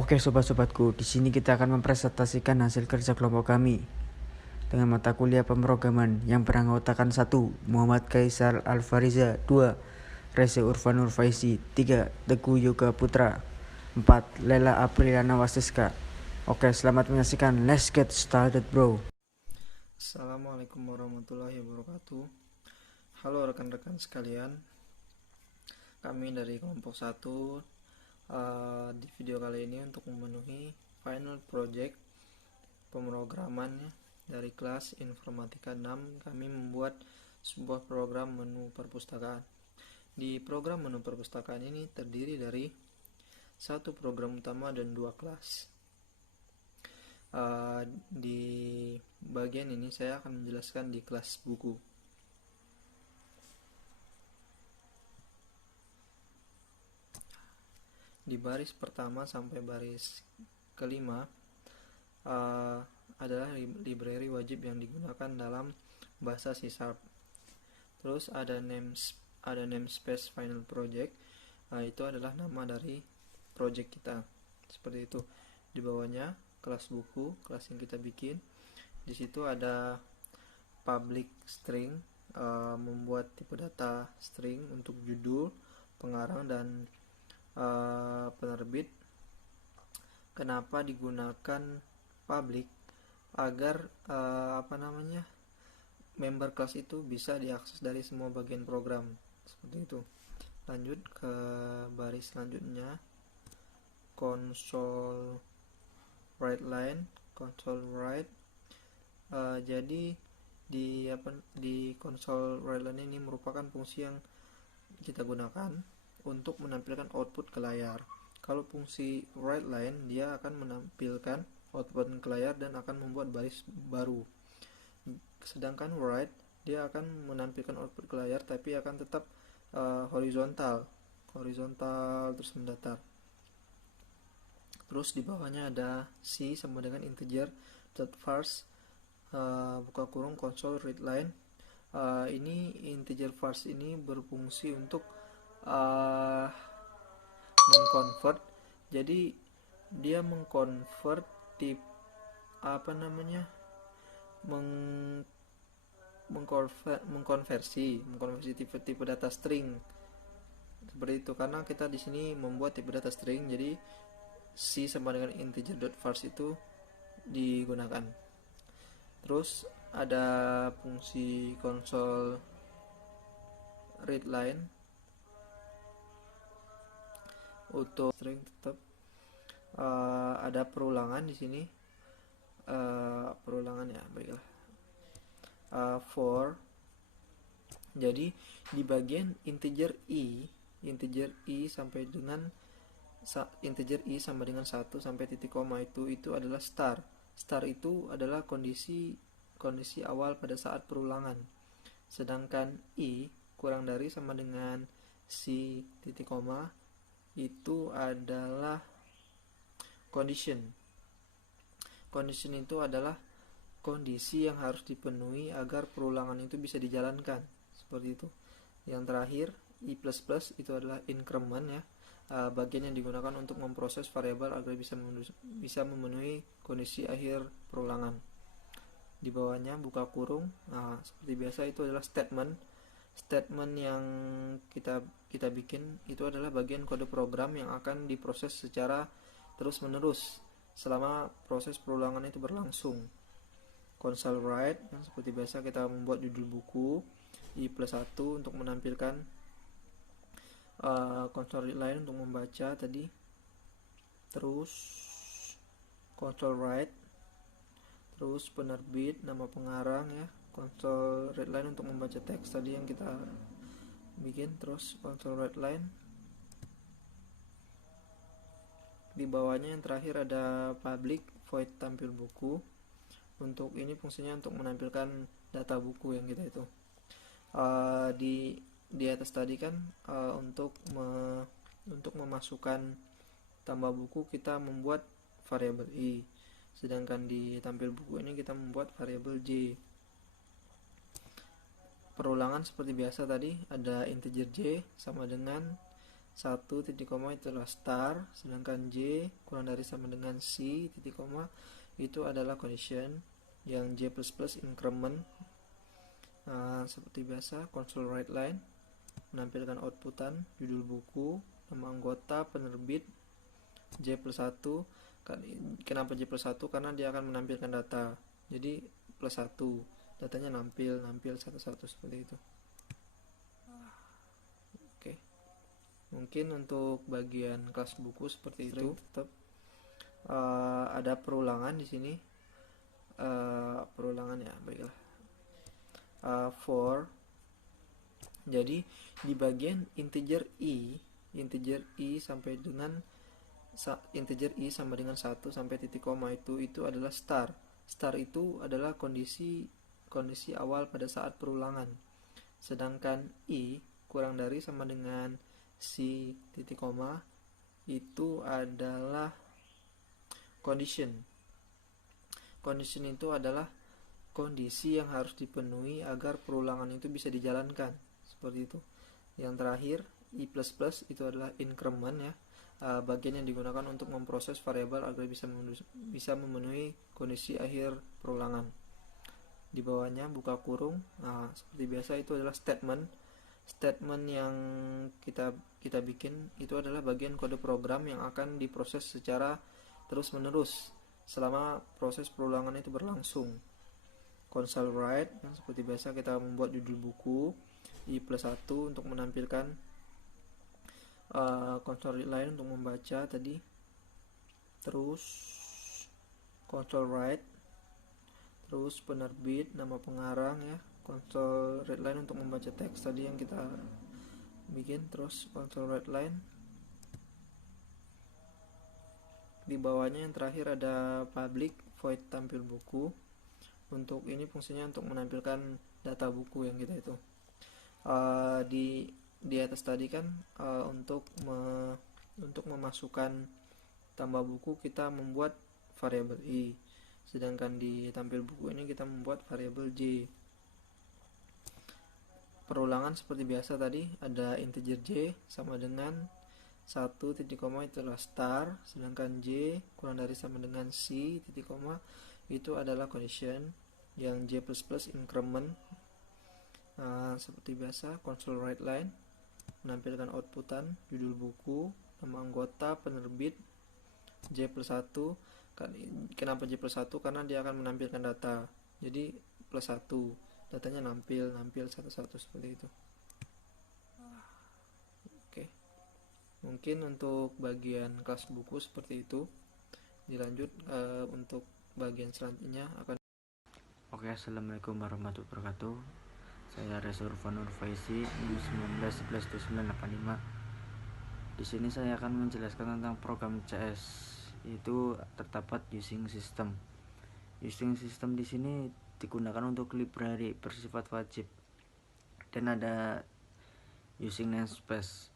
Oke sobat-sobatku, di sini kita akan mempresentasikan hasil kerja kelompok kami dengan mata kuliah pemrograman yang beranggotakan 1. Muhammad Kaisar Alfariza, 2. Reza Urfanur Faisi, 3. Teguh Yoga Putra, 4. Lela Apriliana Wasiska. Oke, selamat menyaksikan. Let's get started, bro. Assalamualaikum warahmatullahi wabarakatuh. Halo rekan-rekan sekalian, kami dari kelompok 1 di video kali ini untuk memenuhi final project pemrograman dari kelas Informatika 6. Kami membuat sebuah program menu perpustakaan. Di program menu perpustakaan ini terdiri dari satu program utama dan dua kelas. Di bagian ini saya akan menjelaskan di kelas buku. Di baris pertama sampai baris kelima adalah library wajib yang digunakan dalam bahasa C#. Terus ada namespace final project, itu adalah nama dari project kita. Seperti itu. Di bawahnya kelas buku, kelas yang kita bikin. Di situ ada public string, membuat tipe data string untuk judul, pengarang, dan penerbit. Kenapa digunakan public? Agar member kelas itu bisa diakses dari semua bagian program. Seperti itu. Lanjut ke baris selanjutnya, console write. Jadi di console write line ini merupakan fungsi yang kita gunakan untuk menampilkan output ke layar. Kalau fungsi write line, dia akan menampilkan output ke layar dan akan membuat baris baru. Sedangkan write, dia akan menampilkan output ke layar tapi akan tetap horizontal terus mendatar. Terus di bawahnya ada C sama dengan integer dot parse, buka kurung console read line. Ini integer parse ini berfungsi untuk mengconvert. Jadi dia mengconvert mengkonversi tipe data string. Seperti itu, karena kita di sini membuat tipe data string, jadi C sama dengan integer dot parse itu digunakan. Terus ada fungsi console read line untuk string tetap. Ada perulangan di sini, perulangan ya, baiklah. For, jadi di bagian integer i sampai dengan integer i sama dengan 1 sampai titik koma itu adalah star. Star itu adalah kondisi awal pada saat perulangan. Sedangkan i kurang dari sama dengan si titik koma itu adalah condition. Condition itu adalah kondisi yang harus dipenuhi agar perulangan itu bisa dijalankan. Seperti itu. Yang terakhir, i++ itu adalah increment ya, bagian yang digunakan untuk memproses variabel agar bisa memenuhi kondisi akhir perulangan. Di bawahnya buka kurung. Seperti biasa itu adalah statement yang kita bikin. Itu adalah bagian kode program yang akan diproses secara terus menerus selama proses perulangan itu berlangsung. Console write, seperti biasa kita membuat judul buku, i+1 untuk menampilkan, console read line untuk membaca tadi. Terus console write, terus penerbit, nama pengarang ya, console read line untuk membaca teks tadi yang kita bikin. Terus console read line. Di bawahnya yang terakhir ada public void tampil buku. Untuk ini fungsinya untuk menampilkan data buku yang kita itu. Di atas tadi kan untuk memasukkan tambah buku kita membuat variabel i, sedangkan di tampil buku ini kita membuat variabel j. Perulangan seperti biasa tadi ada integer j sama dengan 1 titik koma itu adalah star, sedangkan J kurang dari sama dengan C titik koma itu adalah condition, yang J++ increment. Seperti biasa, console write line menampilkan outputan, judul buku, nama anggota, penerbit, J+1. Kenapa J+1? Karena dia akan menampilkan data, jadi +1, datanya nampil satu-satu seperti itu. Oke, mungkin untuk bagian kelas buku seperti itu. Tetap ada perulangan di sini, perulangan ya, baiklah. For, jadi di bagian integer i sampai dengan integer i sama dengan 1 sampai titik koma itu adalah star. Star itu adalah kondisi awal pada saat perulangan. Sedangkan i kurang dari sama dengan c titik koma itu adalah condition. Condition itu adalah kondisi yang harus dipenuhi agar perulangan itu bisa dijalankan, seperti itu. Yang terakhir, i++ itu adalah increment ya, bagian yang digunakan untuk memproses variabel agar bisa memenuhi kondisi akhir perulangan. Di bawahnya buka kurung. Seperti biasa itu adalah statement yang kita bikin. Itu adalah bagian kode program yang akan diproses secara terus menerus selama proses perulangan itu berlangsung. Console write, seperti biasa kita membuat judul buku, i+1 untuk menampilkan, console read line untuk membaca tadi, terus console write, terus penerbit, nama pengarang ya, console read line untuk membaca teks tadi yang kita bikin, terus console write line. Di bawahnya yang terakhir ada public void tampil buku. Untuk ini fungsinya untuk menampilkan data buku yang kita itu. Di atas tadi kan untuk memasukkan tambah buku kita membuat variabel i, sedangkan di tampil buku ini kita membuat variabel j. Perulangan seperti biasa tadi, ada integer j sama dengan 1 titik koma itu adalah star, sedangkan j kurang dari sama dengan c titik koma itu adalah condition, yang J++ increment. Seperti biasa, console write line menampilkan outputan, judul buku, nama anggota, penerbit, J+1. Kenapa J+1? Karena dia akan menampilkan data, jadi +1, datanya nampil satu-satu seperti itu. Oke, mungkin untuk bagian kelas buku seperti itu. Dilanjut untuk bagian selanjutnya akan. Oke, assalamualaikum warahmatullahi wabarakatuh. Saya Reza Urfanur Faisi, NIM 19112985. Di sini saya akan menjelaskan tentang program CS, yaitu terdapat using system. Using system di sini digunakan untuk library bersifat wajib, dan ada using namespace.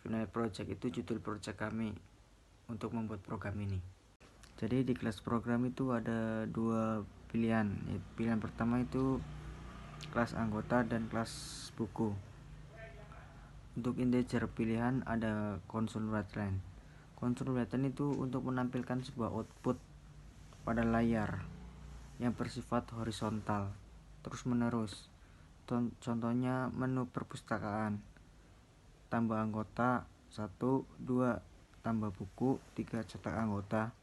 Final project itu judul project kami untuk membuat program ini. Jadi di kelas program itu ada dua pilihan. Pilihan pertama itu kelas anggota dan kelas buku. Untuk integer pilihan ada console write line. Console write line itu untuk menampilkan sebuah output pada layar yang bersifat horizontal terus menerus. Contohnya menu perpustakaan, tambah anggota 1, 2, tambah buku 3, cetak anggota,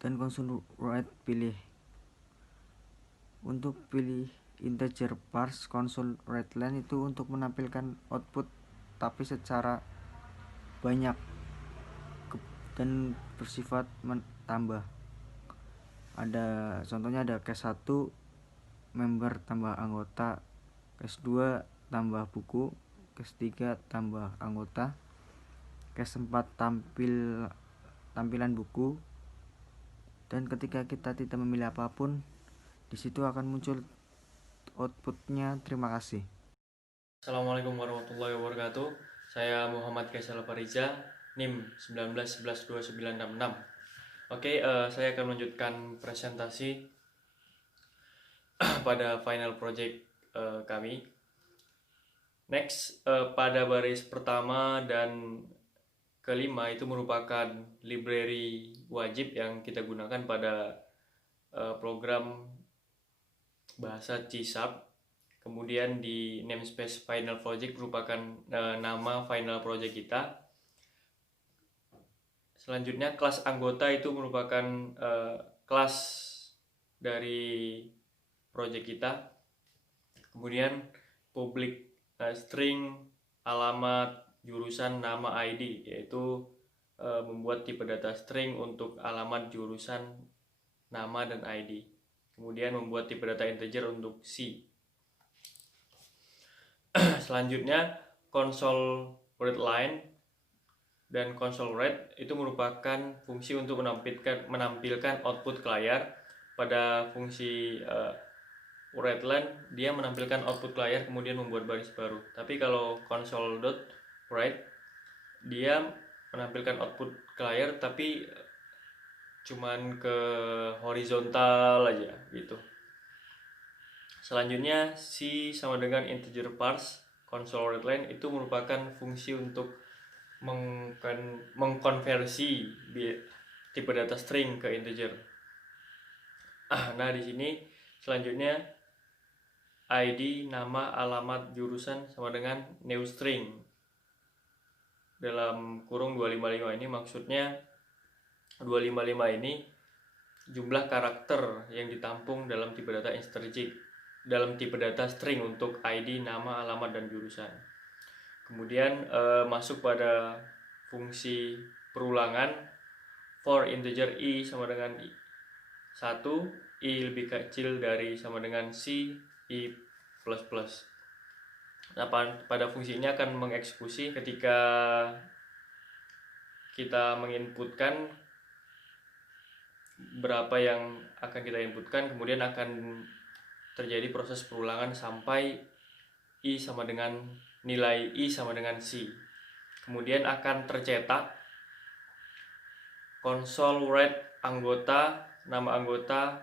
dan console write pilih. Untuk pilih integer parse console write line itu untuk menampilkan output tapi secara banyak dan bersifat tambah. Contohnya ada case 1 member tambah anggota, case 2 tambah buku, case 3 tambah anggota, case 4 tampilan buku. Dan ketika kita tidak memilih apapun, di situ akan muncul outputnya. Terima kasih. Assalamualaikum warahmatullahi wabarakatuh. Saya Muhammad Kaisal Fariza, NIM 19112966. Oke, saya akan melanjutkan presentasi pada final project kami. Next, pada baris pertama dan kelima itu merupakan library wajib yang kita gunakan pada program bahasa C#. Kemudian di namespace final project merupakan nama final project kita. Selanjutnya kelas anggota itu merupakan kelas dari project kita. Kemudian public string, alamat, jurusan, nama, ID, yaitu membuat tipe data string untuk alamat, jurusan, nama, dan ID. Kemudian membuat tipe data integer untuk C. Selanjutnya console readline dan console read itu merupakan fungsi untuk menampilkan output ke layar. Pada fungsi readline dia menampilkan output ke layar kemudian membuat baris baru. Tapi kalau console.write dia menampilkan output ke layar tapi cuman ke horizontal aja gitu. Selanjutnya C sama dengan integer parse console readline itu merupakan fungsi untuk mengkonversi tipe data string ke integer. Nah, di sini selanjutnya ID, nama, alamat, jurusan sama dengan new string. Dalam kurung 255 ini maksudnya 255 ini jumlah karakter yang ditampung dalam tipe data dalam tipe data string untuk ID, nama, alamat, dan jurusan. Kemudian masuk pada fungsi perulangan for integer i sama dengan 1, i lebih kecil dari sama dengan c, i plus plus. Nah, pada fungsi ini akan mengeksekusi ketika kita menginputkan berapa yang akan kita inputkan, kemudian akan terjadi proses perulangan sampai i sama dengan nilai i sama dengan c. Kemudian akan tercetak console read anggota, nama anggota,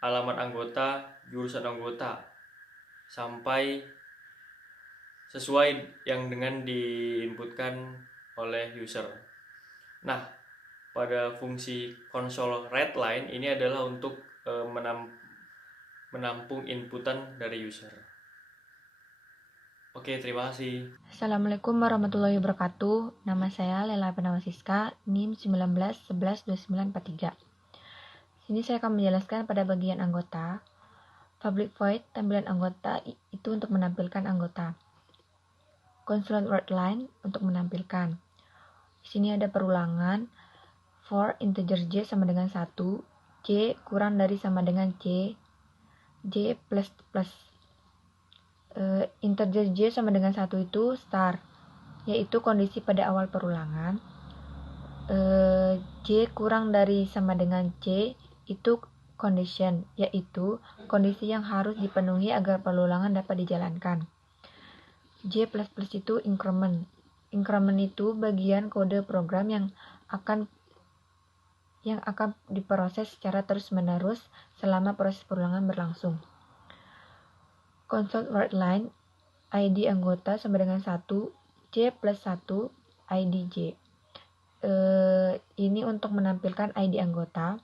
alamat anggota, jurusan anggota sampai sesuai yang dengan diinputkan oleh user. Nah, pada fungsi console readline ini adalah untuk menampung inputan dari user. Oke, terima kasih. Assalamualaikum warahmatullahi wabarakatuh. Nama saya Lela Penawasiska, NIM 19112943. Sini saya akan menjelaskan pada bagian anggota. Public void, tampilan anggota itu untuk menampilkan anggota. Console readline untuk menampilkan. Di sini ada perulangan for integer j sama dengan 1, j kurang dari sama dengan c, j plus plus. Integer j sama dengan 1 itu star, yaitu kondisi pada awal perulangan. J kurang dari sama dengan c itu condition, yaitu kondisi yang harus dipenuhi agar perulangan dapat dijalankan. J plus plus itu increment. Increment itu bagian kode program yang akan diproses secara terus-menerus selama proses perulangan berlangsung. Console readline ID anggota sama dengan 1, J plus 1, ID J. Ini untuk menampilkan ID anggota.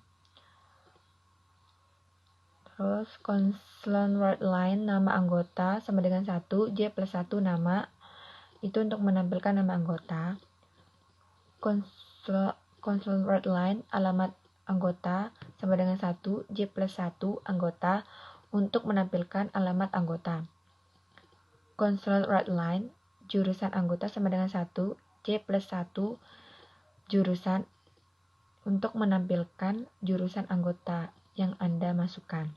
Terus console readline nama anggota sama dengan 1, J plus 1 nama. Itu untuk menampilkan nama anggota. Console readline alamat anggota sama dengan 1, J plus 1 anggota untuk menampilkan alamat anggota. Console readline jurusan anggota sama dengan 1, J plus 1 jurusan untuk menampilkan jurusan anggota yang Anda masukkan.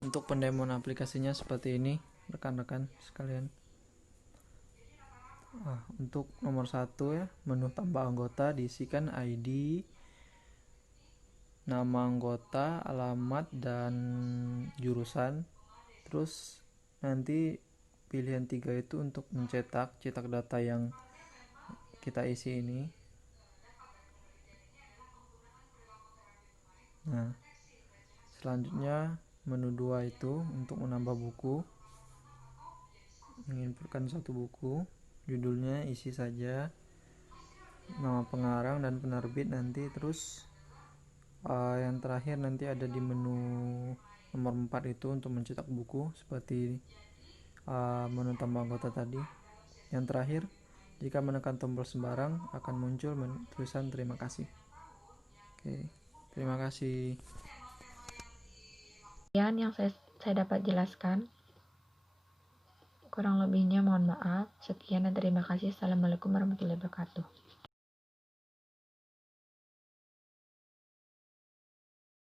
Untuk pendemoan aplikasinya seperti ini, rekan-rekan sekalian. Untuk nomor 1 ya, menu tambah anggota diisikan ID, nama anggota, alamat, dan jurusan. Terus nanti pilihan 3 itu untuk cetak data yang kita isi ini. Nah, selanjutnya menu 2 itu untuk menambah buku. menginputkan satu buku, judulnya isi saja, nama pengarang dan penerbit nanti, terus yang terakhir nanti ada di menu nomor 4 itu untuk mencetak buku seperti menu tambah anggota tadi. Yang terakhir, jika menekan tombol sembarang akan muncul tulisan terima kasih. Oke, terima kasih. Yang saya dapat jelaskan. Kurang lebihnya mohon maaf. Sekian dan terima kasih. Assalamualaikum warahmatullahi wabarakatuh.